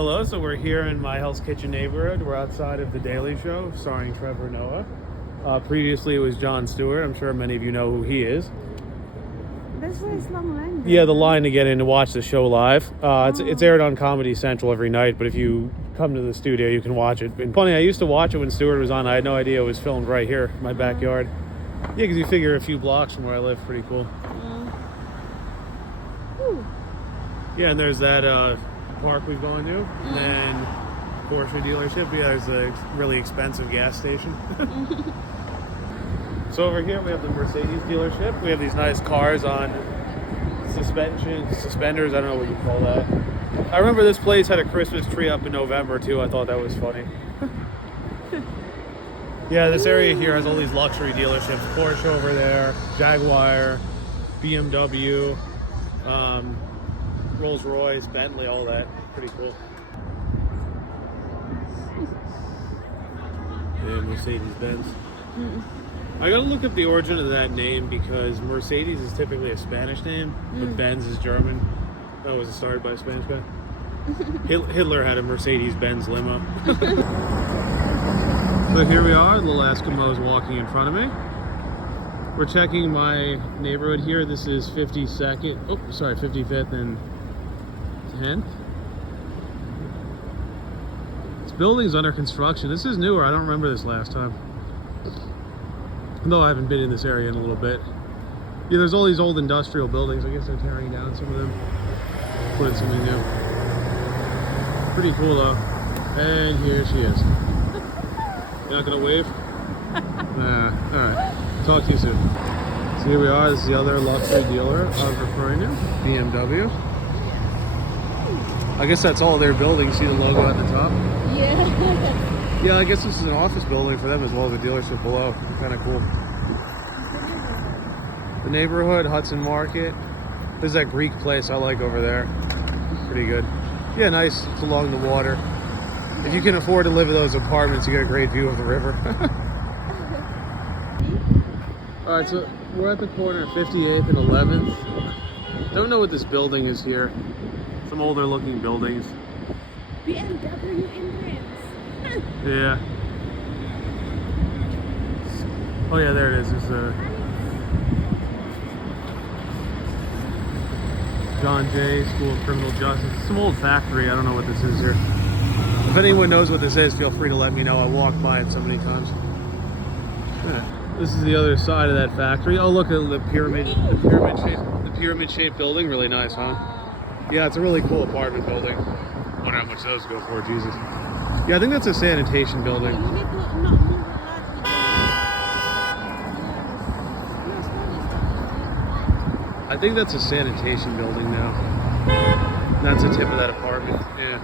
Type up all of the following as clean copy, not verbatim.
Hello, so we're here in my Hell's Kitchen neighborhood. We're outside of The Daily Show, starring Trevor Noah. Previously, it was Jon Stewart. I'm sure many of you know who he is. That's why it's long line. Yeah, the line to get in to watch the show live. It's aired on Comedy Central every night, but if you come to the studio, you can watch it. And funny, I used to watch it when Stewart was on. I had no idea it was filmed right here in my backyard. Yeah, because you figure a few blocks from where I live, pretty cool. Yeah, and there's that park we've gone to, and then Porsche dealership. Yeah, there's a really expensive gas station. So over here we have the Mercedes dealership. We have these nice cars on suspenders. I don't know what you call that. I remember this place had a Christmas tree up in November too. I thought that was funny. Yeah, this area here has all these luxury dealerships. Porsche over there, Jaguar, BMW, Rolls Royce, Bentley, all that. Pretty cool. Yeah, Mercedes Benz. I gotta look up the origin of that name because Mercedes is typically a Spanish name, but Benz is German. That was started by a Spanish guy. Hitler had a Mercedes-Benz limo. So here we are, the little Eskimos walking in front of me. We're checking my neighborhood here. This is 55th and 10th. This building's under construction. This is newer. I don't remember this last time. Though I haven't been in this area in a little bit. Yeah, there's all these old industrial buildings. I guess they're tearing down some of them. Putting something new. Pretty cool though. And here she is. You're not gonna wave? Nah, alright. Talk to you soon. So here we are. This is the other luxury dealer I was referring to. BMW. I guess that's all their buildings. See the logo at the top? Yeah. Yeah, I guess this is an office building for them as well as a dealership below. Kind of cool. The neighborhood, Hudson Market. There's that Greek place I like over there. Pretty good. Yeah, nice. It's along the water. If you can afford to live in those apartments, you get a great view of the river. Alright, so we're at the corner of 58th and 11th. Don't know what this building is here. Some older looking buildings. BMW entrance. Yeah. Oh yeah, there it is. It's John Jay School of Criminal Justice. It's some old factory. I don't know what this is here. If anyone knows what this is, feel free to let me know. I walked by it so many times. Yeah. This is the other side of that factory. Oh, look at the pyramid-shaped building. Really nice, huh? Yeah, it's a really cool apartment building. Wonder how much those go for, Jesus. Yeah, I think that's a sanitation building. You need to not move a lot. I think that's a sanitation building now. That's the tip of that apartment. Yeah.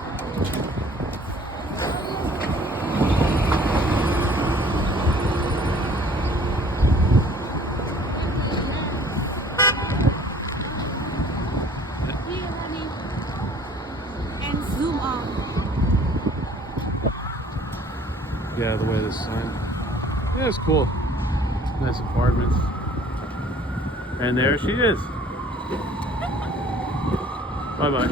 Here, honey. And zoom on. Yeah, the way this sign. Yeah, it's cool. Nice apartment. And there she is. Bye-bye.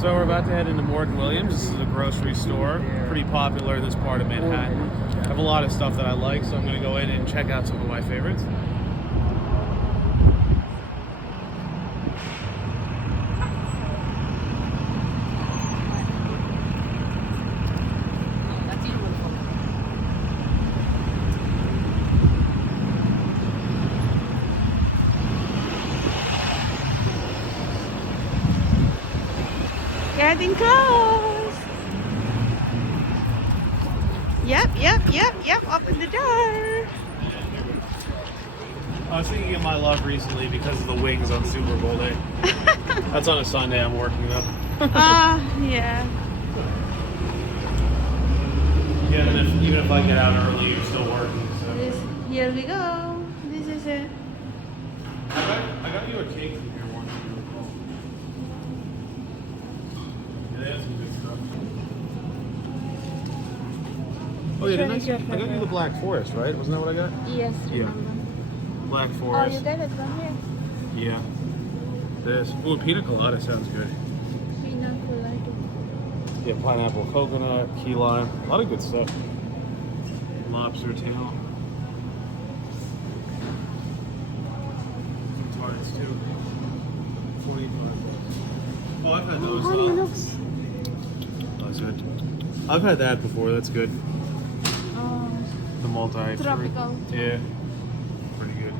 So we're about to head into Morton Williams. This is a grocery store. Pretty popular in this part of Manhattan. I have a lot of stuff that I like, so I'm going to go in and check out some of my favorites. Getting close. Yep. Open the door. I was thinking of my love recently because of the wings on Super Bowl day. That's on a Sunday I'm working though. Yeah. Yeah, and even if I get out early, you're still working. So. Here we go. This is it. I got you a cake from here once. Yeah, they have some good stuff. Oh yeah, didn't I got you the Black Forest, right? Wasn't that what I got? Yes. Yeah. Black Oh, Forest. you got it from here. Yeah. This. Ooh, pina colada sounds good. Pina colada. Yeah, pineapple, coconut, key lime, a lot of good stuff. Lobster tail. Some tarts too. 45. Oh, I've had those. Honey, looks. That's good. I've had that before. That's good. The multi. Tropical. Yeah. Pretty good.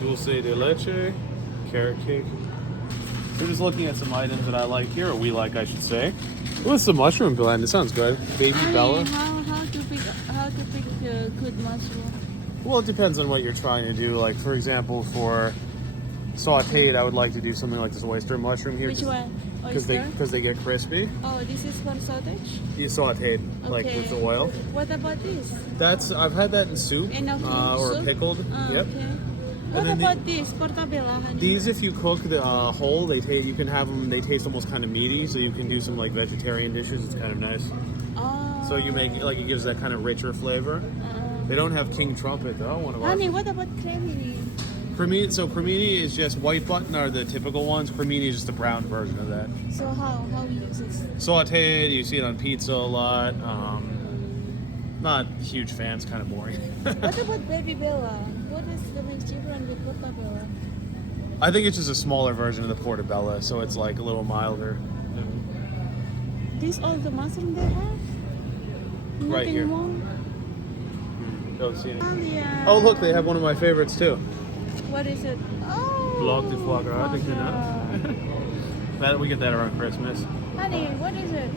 Dulce de leche, carrot cake. We're just looking at some items that I like here, or we like, I should say. What's the mushroom blend? It sounds good. Baby Bella. How to pick good mushroom? Well, it depends on what you're trying to do. Like, for example, for sauteed, I would like to do something like this oyster mushroom here. Which one? Because Oyster? they get crispy. Oh, this is for sausage? You sauteed, like Okay. with the oil. What about this? I've had that in soup, In or soup? pickled. Yep. Okay. And What then about this? Portabella, honey. These, if you cook the whole, you can have them. They taste almost kind of meaty, so you can do some like vegetarian dishes. It's kind of nice. Oh. So you make it gives that kind of richer flavor. They don't have King Trumpet though. One of Honey, what about cremini? Cremini is just white button are the typical ones. Cremini is just a brown version of that. So how we use this? Sauteed, you see it on pizza a lot. Not huge fans, kind of boring. What about baby Bella? What is the main difference with Portabella? I think it's just a smaller version of the Portobello, so it's like a little milder. This all the mushroom they have? Nothing Right here. more? Don't see any. Oh, yeah. Oh, look, they have one of my favorites too. What is it? Oh. Bloc de foie gras, I think you foie know. We get that around Christmas. Honey, what is it?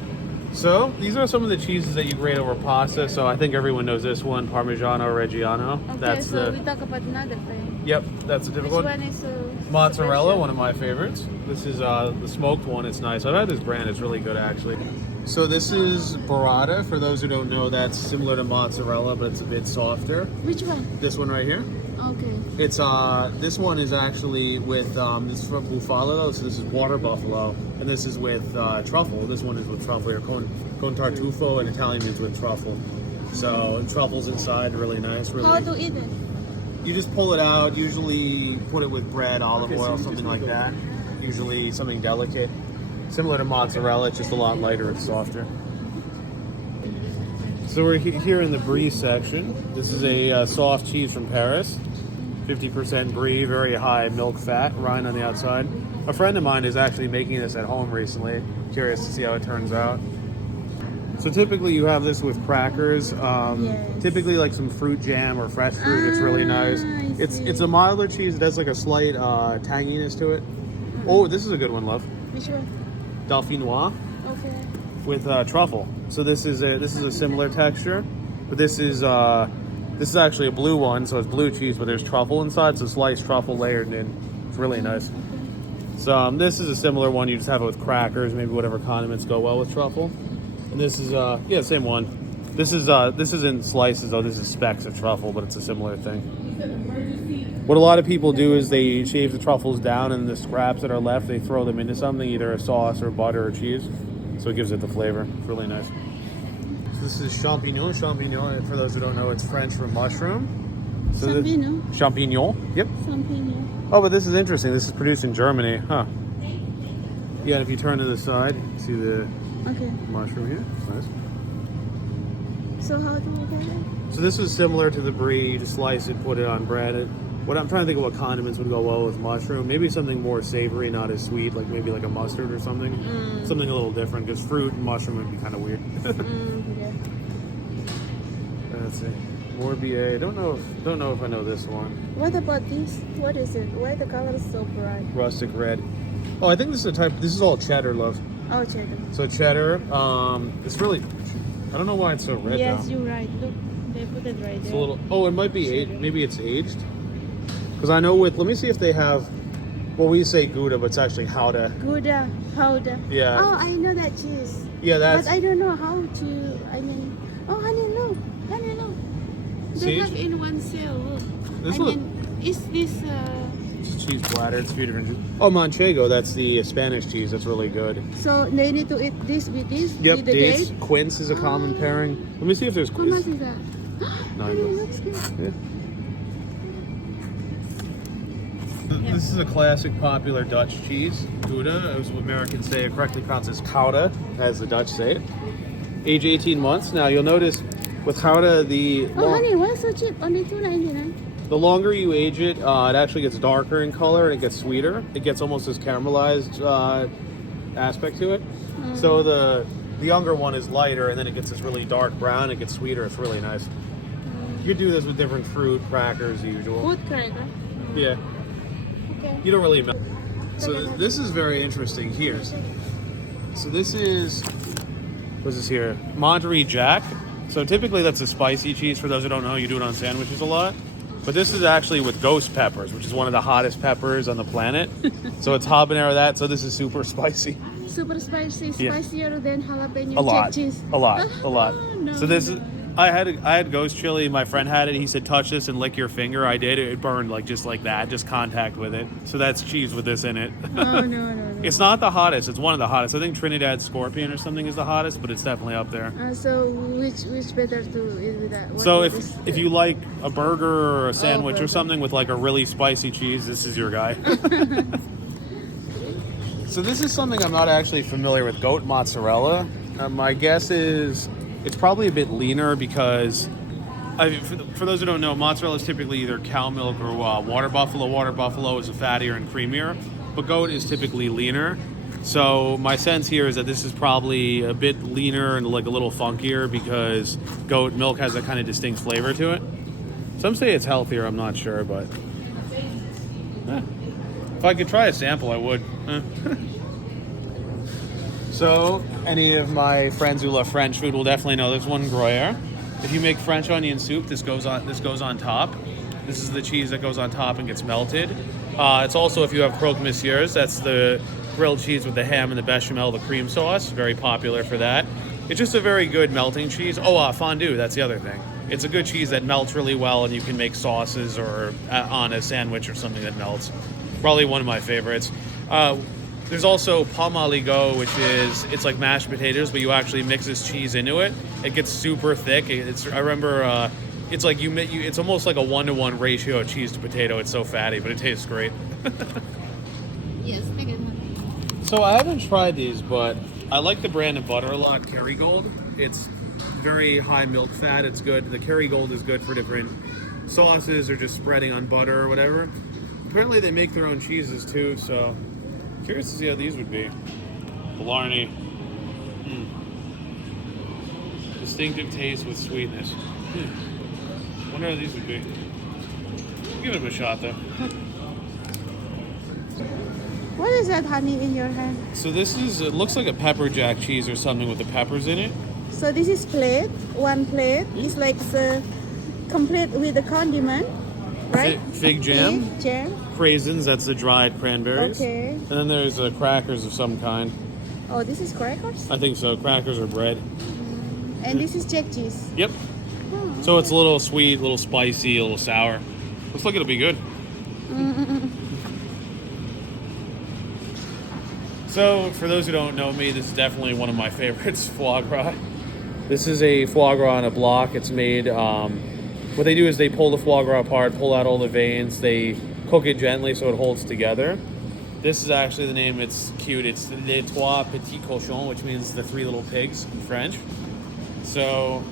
So these are some of the cheeses that you grate over pasta. So I think everyone knows this one, Parmigiano Reggiano. Okay, That's so the. we talk about another thing. Yep, that's a Which typical one is mozzarella, special? one of my favorites. This is the smoked one. It's nice. I've had this brand. It's really good actually. So this is burrata. For those who don't know, that's similar to mozzarella, but it's a bit softer. Which one? This one right here. Okay. It's this one is actually with this is from Bufalo, so this is water buffalo, and this is with truffle. This one is with truffle, or con tartufo, and Italian means with truffle. So truffle's inside, really nice. Really. How to eat it? You just pull it out. Usually put it with bread, olive oil, something like that. Usually something delicate, similar to mozzarella. It's just a lot lighter and softer. So we're here in the brie section. This is a soft cheese from Paris. 50% brie, very high milk fat, rind on the outside. A friend of mine is actually making this at home recently. Curious to see how it turns out. So typically you have this with crackers. Yes. Typically like some fruit jam or fresh fruit. It's really nice. I It's see. a milder cheese. It has like a slight tanginess to it. Oh, this is a good one, love. Which one? Dauphinois Okay. with truffle. So this is a similar texture, but this is actually a blue one, so it's blue cheese, but there's truffle inside, so sliced truffle layered in. It's really nice. So this is a similar one. You just have it with crackers, maybe whatever condiments go well with truffle. And this is same one. This isn't slices though. This is specks of truffle, but it's a similar thing. What a lot of people do is they shave the truffles down, and the scraps that are left, they throw them into something, either a sauce or butter or cheese. So it gives it the flavor. It's really nice. So this is champignon. Champignon, for those who don't know, it's French for mushroom. So Champignon. Champignon. Yep. Champignon. Oh, but this is interesting. This is produced in Germany, huh? Yeah, and if you turn to the side, you see the Okay. mushroom here. Nice. So how do we get it? So this is similar to the brie. You just slice it, put it on bread. What I'm trying to think of what condiments would go well with mushroom. Maybe something more savory, not as sweet, like maybe like a mustard or something. Something a little different, because fruit and mushroom would be kind of weird. Yeah. Let's see. Morbier. Don't know if I know this one. What about this? What is it? Why the color is so bright? Rustic red. Oh, I think this is a type. This is all cheddar, love. Oh, cheddar. So cheddar. It's really. I don't know why it's so red Yes, now. you're right. Look, they put it right It's there. a little. Oh, it might be aged. Maybe it's aged. Because I know with. Let me see if they have. Well, we say Gouda, but it's actually Gouda. Gouda powder. Yeah. Oh, I know that cheese. Yeah, that's. But I don't know how to. I mean. Oh, honey, look. Honey, look. They See? have in one sale. Look. This I look- mean, is this? It's a cheese platter. It's a few different. Oh, Manchego. That's the Spanish cheese. That's really good. So they need to eat this with this. Yep. With the Dates. date. Quince is a common pairing. Let me see if there's. How much is that? No, Honey, no. looks good. Yeah. This is a classic popular Dutch cheese, Gouda, as Americans say it, correctly pronounced as Gouda, as the Dutch say it. Age 18 months. Now you'll notice with Gouda, Honey, why so cheap? Only $2.99. the longer you age it, it actually gets darker in color and it gets sweeter. It gets almost this caramelized aspect to it. So the younger one is lighter, and then it gets this really dark brown. It gets sweeter. It's really nice. You could do this with different fruit, crackers, the usual. Food cracker. Yeah. Okay. You don't really melt. So this is very interesting here. So this is, what's this here? Monterey Jack. So typically that's a spicy cheese. For those who don't know, you do it on sandwiches a lot. But this is actually with ghost peppers, which is one of the hottest peppers on the planet. So it's habanero that. So this is super spicy. Super spicy, spicier than jalapeno A lot, cheese. a lot, a lot. No. So this is, I had ghost chili. My friend had it. He said, touch this and lick your finger. I did. It burned like just like that, just contact with it. So that's cheese with this in it. Oh, no. It's not the hottest. It's one of the hottest. I think Trinidad Scorpion or something is the hottest, but it's definitely up there. So which better to eat with that? So if you like a burger or a sandwich or something with like a really spicy cheese, this is your guy. So this is something I'm not actually familiar with, goat mozzarella. My guess is it's probably a bit leaner because, for those who don't know, mozzarella is typically either cow milk or water buffalo. Water buffalo is a fattier and creamier, but goat is typically leaner. So my sense here is that this is probably a bit leaner and like a little funkier because goat milk has a kind of distinct flavor to it. Some say it's healthier, I'm not sure, but if I could try a sample, I would. So, any of my friends who love French food will definitely know this one, Gruyere. If you make French onion soup, this goes on top. This is the cheese that goes on top and gets melted. It's also, if you have croque monsieurs, that's the grilled cheese with the ham and the bechamel, the cream sauce. Very popular for that. It's just a very good melting cheese. Fondue, that's the other thing. It's a good cheese that melts really well, and you can make sauces or on a sandwich or something that melts. Probably one of my favorites. There's also pomme aligot, which it's like mashed potatoes, but you actually mix this cheese into it. It gets super thick. I remember it's like it's almost like a 1-to-1 ratio of cheese to potato. It's so fatty, but it tastes great. Yes, make it. So I haven't tried these, but I like the brand of butter a lot, Kerrygold. It's very high milk fat. It's good. The Kerrygold is good for different sauces or just spreading on butter or whatever. Apparently they make their own cheeses too, so curious to see how these would be. Blarney. Distinctive taste with sweetness. Wonder how these would be. Give them a shot though. What is that, honey, in your hand? So this is, it looks like a pepper jack cheese or something with the peppers in it. So this is plate. One plate is like complete with the condiment, right? Fig jam. Fig jam. Raisins, that's the dried cranberries. Okay. And then there's crackers of some kind. Oh, this is crackers? I think so, crackers or bread. And this is jack cheese. Yep. Oh. So it's a little sweet, a little spicy, a little sour. Looks like it'll be good. So, for those who don't know me, this is definitely one of my favorites, foie gras. This is a foie gras on a block. It's made, what they do is they pull the foie gras apart, pull out all the veins, they cook it gently so it holds together. This is actually the name, it's cute. It's Les Trois Petits Cochons, which means the 3 little pigs in French. So,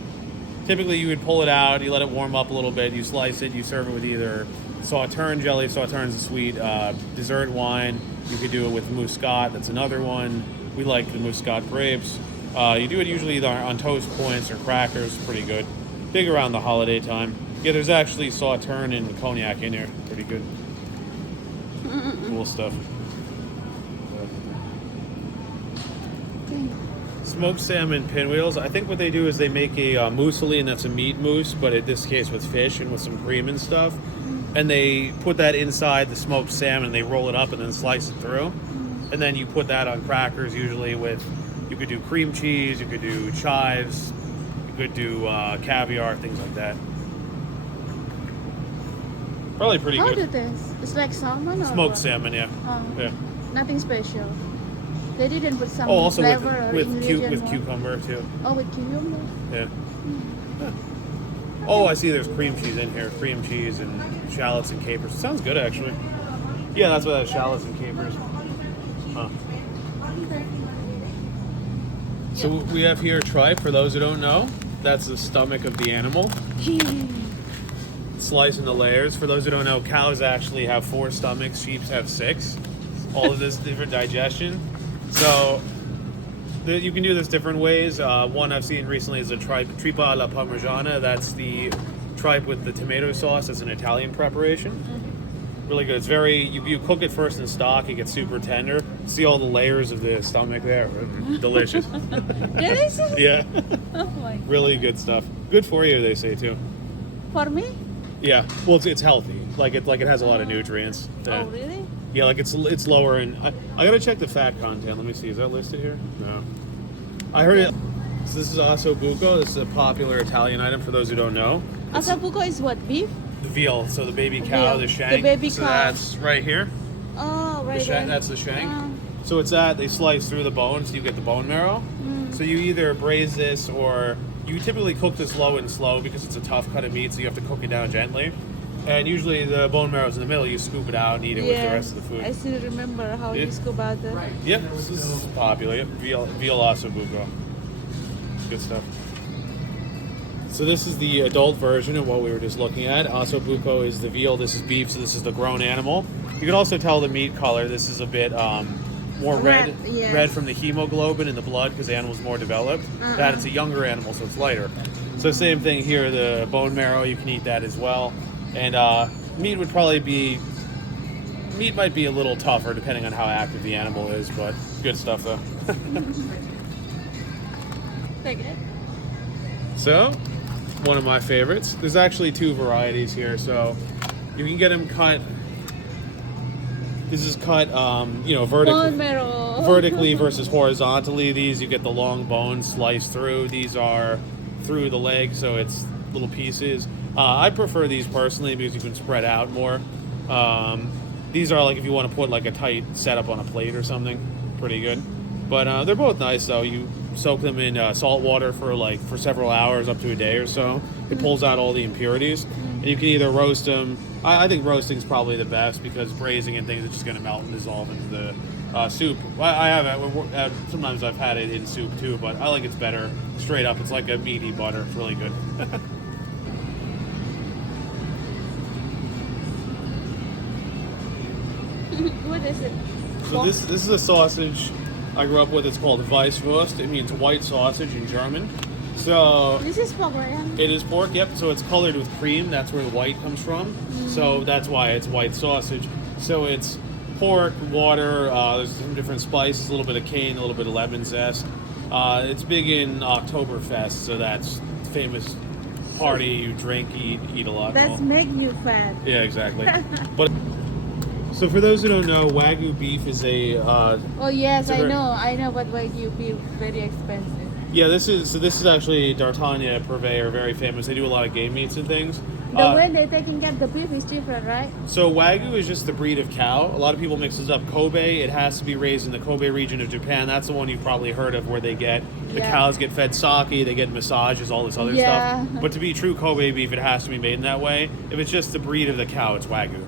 typically you would pull it out, you let it warm up a little bit, you slice it, you serve it with either Sauterne jelly. Sauterne's a sweet dessert wine. You could do it with Muscat, that's another one. We like the Muscat grapes. You do it usually either on toast points or crackers, pretty good. Big around the holiday time. Yeah, there's actually Sauterne and cognac in here, pretty good. Cool stuff. Smoked salmon pinwheels. I think what they do is they make a mousseline, that's a meat mousse, but in this case with fish and with some cream and stuff. And they put that inside the smoked salmon, they roll it up and then slice it through. And then you put that on crackers, usually with, you could do cream cheese, you could do chives, you could do caviar, things like that. Probably pretty good. How do this? It's like salmon or Smoked what? salmon, yeah. Yeah. Nothing special. They didn't put some Also flavor with ingredient or- cucumber too. Oh, with cucumber? Yeah. Oh, I see there's cream cheese in here. Cream cheese and shallots and capers. Sounds good, actually. Yeah, that's what that shallots and capers. Huh. So we have here tripe. For those who don't know, that's the stomach of the animal. Slice into layers. For those who don't know, cows actually have 4 stomachs. Sheep have 6. All of this different digestion. So you can do this different ways. One I've seen recently is a tripa alla parmigiana. That's the tripe with the tomato sauce. That's an Italian preparation. Really good. It's very, you cook it first in stock, it gets super tender. See all the layers of the stomach there? Delicious. Delicious? Yeah. Oh my God. Really good stuff. Good for you, they say too. For me? Yeah. Well, it's healthy. Like it has a lot of nutrients. Oh, really? Yeah, like it's lower in. I gotta check the fat content. Let me see. Is that listed here? No. I heard it. So this is osso buco. This is a popular Italian item for those who don't know. Osso buco is what? Beef? The veal. So the baby cow, Veal. the shank. The baby so cow. that's right here. Oh, right. The shank, there. that's the shank. So it's that they slice through the bone, so you get the bone marrow. So you either braise this or you typically cook this low and slow because it's a tough cut of meat, so you have to cook it down gently. And usually the bone marrow's in the middle. You scoop it out and eat it with the rest of the food. I still remember how you scoop out the... Yep, this is popular. Yep, veal osso buco. Good stuff. So this is the adult version of what we were just looking at. Osso buco is the veal. This is beef, so this is the grown animal. You can also tell the meat color. This is a bit more red, red from the hemoglobin in the blood because the animal's more developed. That it's a younger animal, so it's lighter. So same thing here. The bone marrow, you can eat that as well. And meat might be a little tougher depending on how active the animal is, but good stuff though. Take it. So, one of my favorites. There's actually 2 varieties here, so you can get them cut. This is cut, vertically versus horizontally. These you get the long bones sliced through. These are through the leg, so it's little pieces. I prefer these personally because you can spread out more. These are like if you want to put like a tight setup on a plate or something, pretty good. But they're both nice though. You soak them in salt water for several hours, up to a day or so. It pulls out all the impurities, and you can either roast them. I think roasting is probably the best because braising and things are just going to melt and dissolve into the soup. I have it. Sometimes I've had it in soup too, but I like it's better straight up. It's like a meaty butter. It's really good. What is it? So this is a sausage I grew up with. It's called Weisswurst. It means white sausage in German. So This is pork, right? it is pork, yep. So it's colored with cream. That's where the white comes from. So that's why it's white sausage. So it's pork, water, there's some different spices, a little bit of cane, a little bit of lemon zest. It's big in Oktoberfest, so that's famous party. You drink, eat a lot. That's make you fat. Yeah, exactly. But so for those who don't know, Wagyu beef is a Oh yes, I know, but Wagyu beef very expensive. yeah, this is actually D'Artagnan purveyor, very famous. They do a lot of game meats and things. The way they're taking care of the beef is different, right? So Wagyu is just the breed of cow. A lot of people mix this up. Kobe, it has to be raised in the Kobe region of Japan. That's the one you've probably heard of where they get, the cows get fed sake, they get massages, all this other stuff. But to be true Kobe beef, it has to be made in that way. If it's just the breed of the cow, it's Wagyu.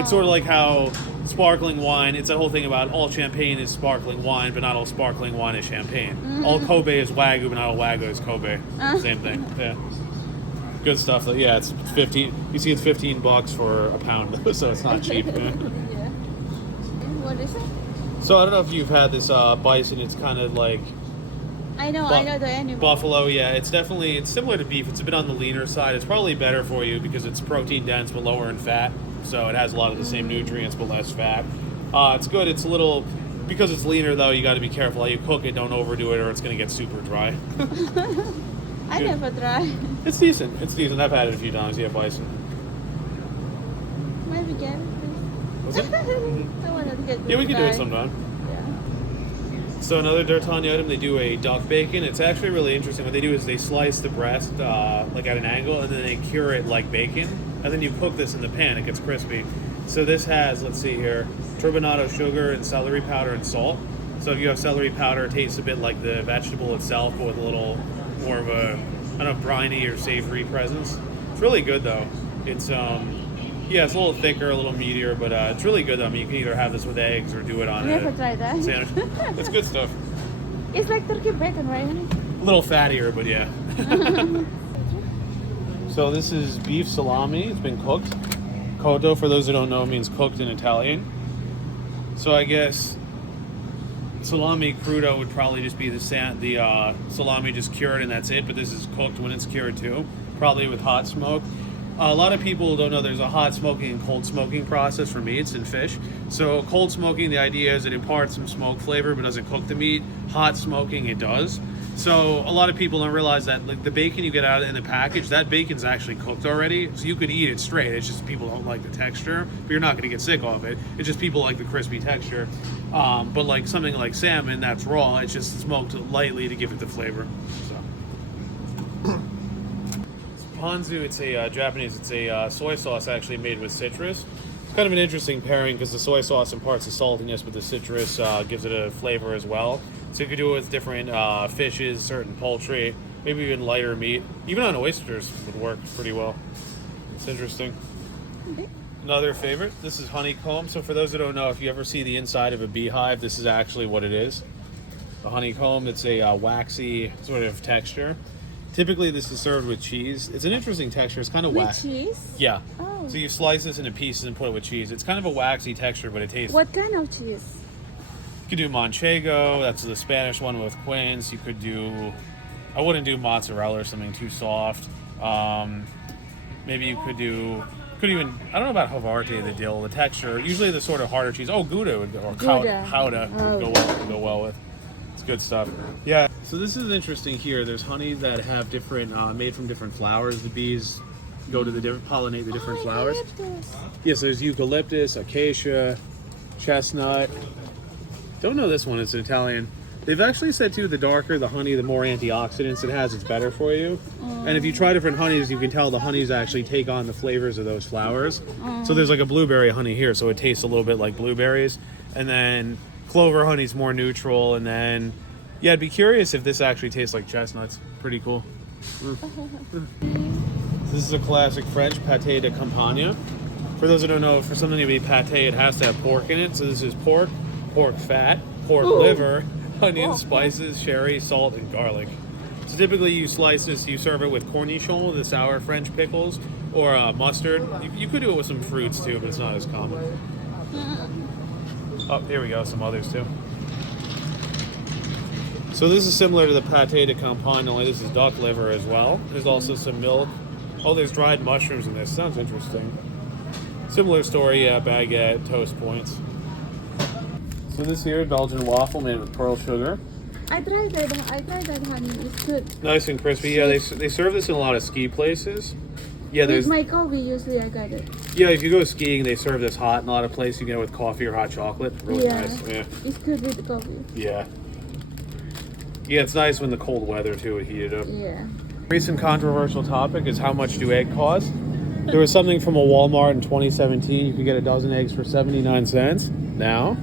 It's sort of like how sparkling wine, it's that whole thing about all champagne is sparkling wine, but not all sparkling wine is champagne. All Kobe is Wagyu, but not all Wagyu is Kobe. Same thing, yeah. Good stuff. Though. Yeah, it's 15. You see, it's $15 for a pound, so it's not cheap. Yeah. What is it? So I don't know if you've had this bison. It's kind of like I know the animal. buffalo. Yeah, it's similar to beef. It's a bit on the leaner side. It's probably better for you because it's protein dense but lower in fat. So it has a lot of the same nutrients but less fat. It's good. It's a little because it's leaner though. You got to be careful how you cook it. Don't overdo it or it's going to get super dry. I never try. It's decent. It's decent. I've had it a few times. Yeah, bison. Maybe get it. Was it? I want to get. Yeah, we can do it sometime. Yeah. So another D'Artagnan item, they do a duck bacon. It's actually really interesting. What they do is they slice the breast like at an angle, and then they cure it like bacon, and then you cook this in the pan. It gets crispy. So this has, let's see here, turbinado sugar and celery powder and salt. So if you have celery powder, it tastes a bit like the vegetable itself, but with a little more of a, I don't know, briny or savory presence. It's really good though. It's Yeah, it's a little thicker, a little meatier, but it's really good. I mean, you can either have this with eggs or do it on Never a tried that. sandwich. It's good stuff. It's like turkey bacon, right? A little fattier, but yeah. So this is beef salami. It's been cooked. Cotto, for those who don't know, means cooked in Italian. So I guess salami crudo would probably just be the salami just cured and that's it, but this is cooked when it's cured too, probably with hot smoke. A lot of people don't know there's a hot smoking and cold smoking process for meats and fish. So cold smoking, the idea is it imparts some smoke flavor but doesn't cook the meat. Hot smoking, it does. So a lot of people don't realize that like the bacon you get out in the package, that bacon's actually cooked already. So you could eat it straight. It's just people don't like the texture, but you're not going to get sick of it. It's just people like the crispy texture. But like something like salmon that's raw, it's just smoked lightly to give it the flavor. So. Ponzu, it's a Japanese, it's a soy sauce actually made with citrus. It's kind of an interesting pairing because the soy sauce imparts the saltiness, but the citrus gives it a flavor as well. So you could do it with different fishes, certain poultry, maybe even lighter meat. Even on oysters would work pretty well. It's interesting. Another favorite, this is honeycomb. So for those who don't know, if you ever see the inside of a beehive, this is actually what it is. The honeycomb, it's a waxy sort of texture. Typically, this is served with cheese. It's an interesting texture. It's kind of waxy. With cheese? Yeah. Oh. So you slice this into pieces and put it with cheese. It's kind of a waxy texture, but it tastes... What kind of cheese? You could do manchego. That's the Spanish one with quince. You could do... I wouldn't do mozzarella or something too soft. Maybe you could do... Could even... I don't know about Havarti, the dill, the texture. Usually the sort of harder cheese. Oh, Gouda would go... Or Gouda would go well with. It's good stuff. Yeah. So this is interesting here. There's honeys that have different, made from different flowers. The bees go to the different, pollinate the different flowers. Yes, there's eucalyptus, acacia, chestnut. Don't know this one, it's Italian. They've actually said too, the darker the honey, the more antioxidants it has, it's better for you. And if you try different honeys, you can tell the honeys actually take on the flavors of those flowers. So there's like a blueberry honey here, so it tastes a little bit like blueberries. And then clover honey's more neutral, and then yeah, I'd be curious if this actually tastes like chestnuts. Pretty cool. This is a classic French pâté de campagne. For those who don't know, for something to be pâté, it has to have pork in it. So this is pork, pork fat, pork liver, onions, spices, sherry, salt, and garlic. So typically you slice this, you serve it with cornichon, the sour French pickles, or mustard. You could do it with some fruits too, but it's not as common. Oh, here we go, some others too. So this is similar to the pâté de campagne, only this is duck liver as well. There's also some milk. Oh, there's dried mushrooms in this. Sounds interesting. Similar story, yeah, baguette, toast points. So this here, Belgian waffle made with pearl sugar. I tried that honey. It's good. Nice and crispy. Yeah, they serve this in a lot of ski places. Yeah, there's... With my coffee, usually I got it. Yeah, if you go skiing, they serve this hot in a lot of places. You get it with coffee or hot chocolate. Really nice. Yeah. It's good with the coffee. Yeah. Yeah, it's nice when the cold weather too would heat it up. Yeah. Recent controversial topic is how much do egg cost? There was something from a Walmart in 2017. You could get a dozen eggs for 79 cents. Now,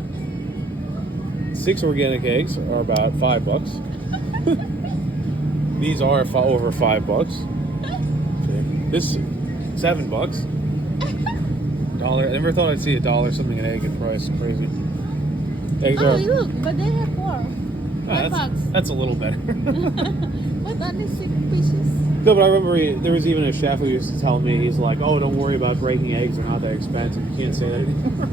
6 organic eggs are about $5. These are over $5. This $7. $1. I never thought I'd see $1 something an egg in price. Crazy. Eggs are. Look, but they have more. That's a little better. What only 6 pieces? No, but I remember there was even a chef who used to tell me, he's like, oh, don't worry about breaking eggs. They're not that expensive. You can't say that anymore.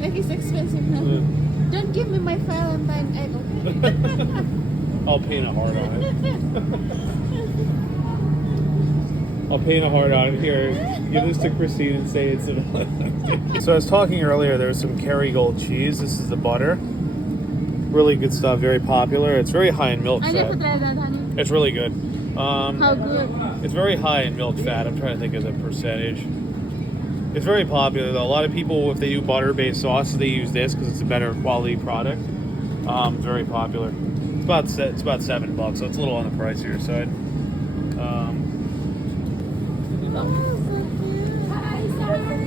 Like it's expensive now. Don't give me my Valentine egg, okay? I'll paint a heart on it. I'll paint a heart on it. Here, give this to Christine and say it's a Valentine. So I was talking earlier, there's some Kerrygold cheese. This is the butter. Really good stuff, very popular. It's very high in milk fat. I never tried that, honey. It's really good. How good? It's very high in milk fat. I'm trying to think of the percentage. It's very popular though. A lot of people, if they do butter-based sauces, they use this because it's a better quality product. It's very popular. It's about $7, so it's a little on the pricier side. Oh, so cute. Hi, sorry.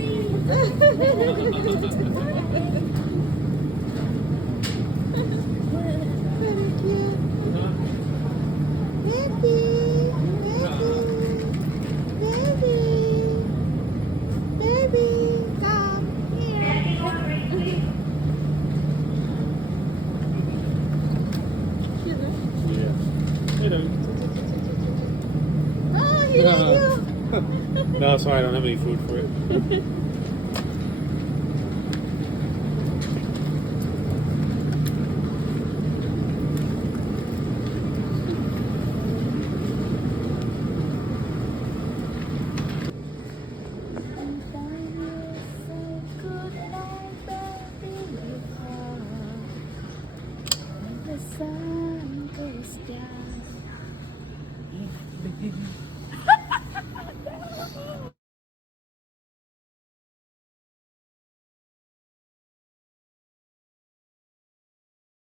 Baby, No, sorry, I don't have any food for it.